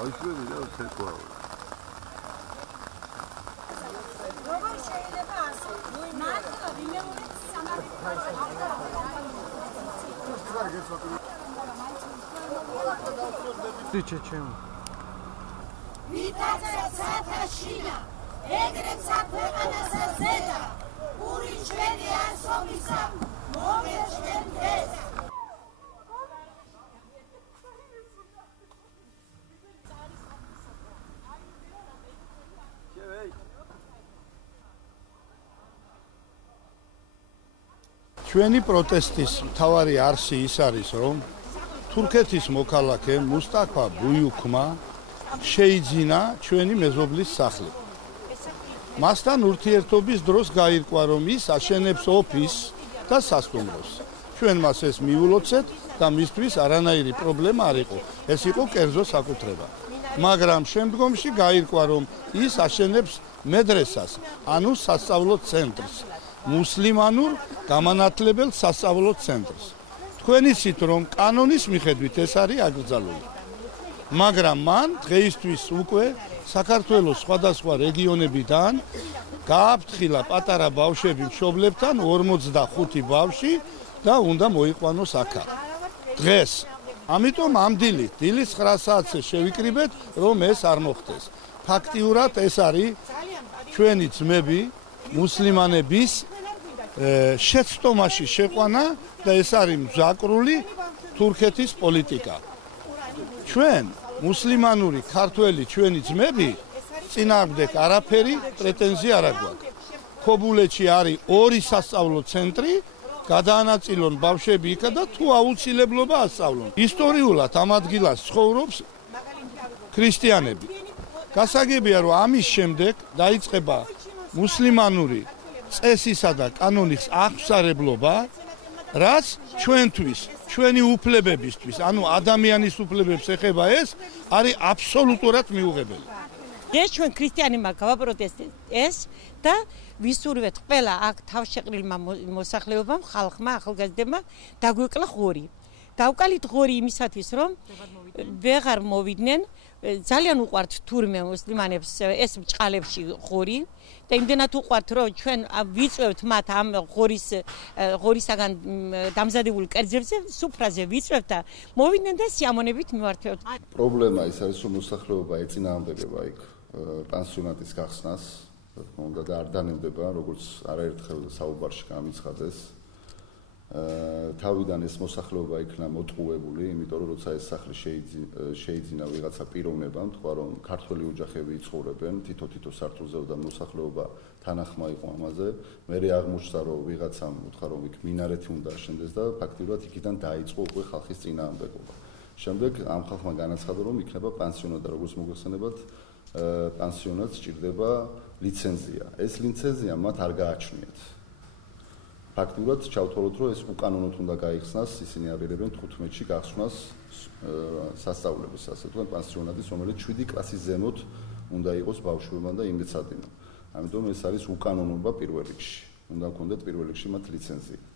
Ayşe'nin ya tek var. ჩვენი პროტესტის მთავარი არსი ის არის, რომ თურქეთის მოქალაქე მუსტაფა ბუიუქმა შეიძინა ჩვენი მეზობლის სახლი. მასთან ურთიერთობის დროს გაირკვა, რომ ის აშენებს ოფისს და სასტუმროს. ჩვენ მას ეს მიულოცეთ და მისთვის არანაირი პრობლემა არ იყო. ეს იყო კერძო საკუთრება. მაგრამ შემდგომში გაირკვა, რომ ის აშენებს მედრესას, ანუ სასწავლო ცენტრს. მუსლიმანურ გამანათლებელ სასწავლო ცენტრს. თქვენ იცით, რომ კანონის მიხედვით ეს არის აკრძალული. მაგრამ მან დღეისთვის უკვე საქართველოს სხვადასხვა რეგიონებიდან გააფრთხილა პატარა ბავშვები მშობლებთან 45 ბავშვი და უნდა მოიყვანოს აქა. დღეს ამიტომ ამ დილით 9 საათზე შევიკრიბეთ, რომ ეს არ მოხდეს. ფაქტიურად ეს არის ჩვენი ძმები მუსლიმანების შეცდომაში შეყვანა და ეს არის მზაკრული თურქეთის პოლიტიკა. ჩვენ მუსლიმანური ქართველი ჩვენი ძმები წინააღმდეგ არაფერი პრეტენზია არ აქვს. ქობულეთში არის 2 სასწავლო ცენტრი, გადაანაწილონ ბავშვები იქა და თუ აუცილებლობა ასწავლონ. ისტორიულად ამ ადგილას ცხოვრობს ქრისტიანები. გასაგებია, რომ ამის შემდეგ დაიწყება მუსლიმანური წესისა და კანონის აღსარებლობა, რაც ჩვენთვის, ჩვენი უფლებებისთვის, ანუ ადამიანის უფლებებს ეხება ეს, არის აბსოლუტურად მიუღებელი. ეს ჩვენ ქრისტიანებმა გავაპროტესტეთ ეს და ვისურვეთ ყველა აქ თავშეყრილმა მოსახლეობამ, ხალხმა, ახალგაზრდებმა დაგვეკლა ხორი. დავკალით ხორი იმისათვის, რომ ვეღარ მოვიდნენ, ძალიან უყვართ თურმე მუსლიმანებს ეს ბჭყალებში ხორი. და იმდენად უყვართ, რომ ჩვენ ვიწევთ მათ ამ ღორისაგან დამზადებული კერძებზე, სუფრაზე ვიწევთ და მოვიდნენ და სიამონებით მივართვევთ. პრობლემა ის არის, რომ მოსახლეობა ეწინააღმდეგება იქ პანსიონატის გახსნას, რა თქმა უნდა და არ დანებდება, როგორც არაერთხელ საუბარში გამიცხადეს. თავიდან ეს მოსახლეობა იქნა მოტყუებული, იმიტომ რომ როცა ეს სახლი შეიძინა ვიღაცა პიროვნებამ, თქვა რომ ქართველი ოჯახები იცხოვრებენ, თითო სართულზე და მოსახლეობა თანახმა იყო ამაზე. მერე აღმოჩნდა, რომ ვიღაცამ უთხრა რომ იქ მინარეთი უნდა აშენდეს და ფაქტიურად იქიდან დაიწყო უკვე ხალხის წინააღმდეგობა. შემდეგ ამ ხალხმა განაცხადა, რომ იქნება პანსიონატი, როგორც მოგეხსენებათ, პანსიონატს სჭირდება ლიცენზია. ეს ლიცენზია მათ არ გააჩნიათ. ფაქტიურად ჩავთვალოთ, რომ ეს უკანონოდ უნდა გაიხსნას, ისინი აპირებენ 15-ში გახსნას სასწავლების, ასე ვთქვათ, პანსიონატის, რომელიც 7 კლასის ზემოთ უნდა იყოს ბავშვებმა და იმეცადინონ. ამიტომ ეს არის უკანონობა პირველ რიგში. უნდა გქონდეთ პირველ რიგში მათ ლიცენზია.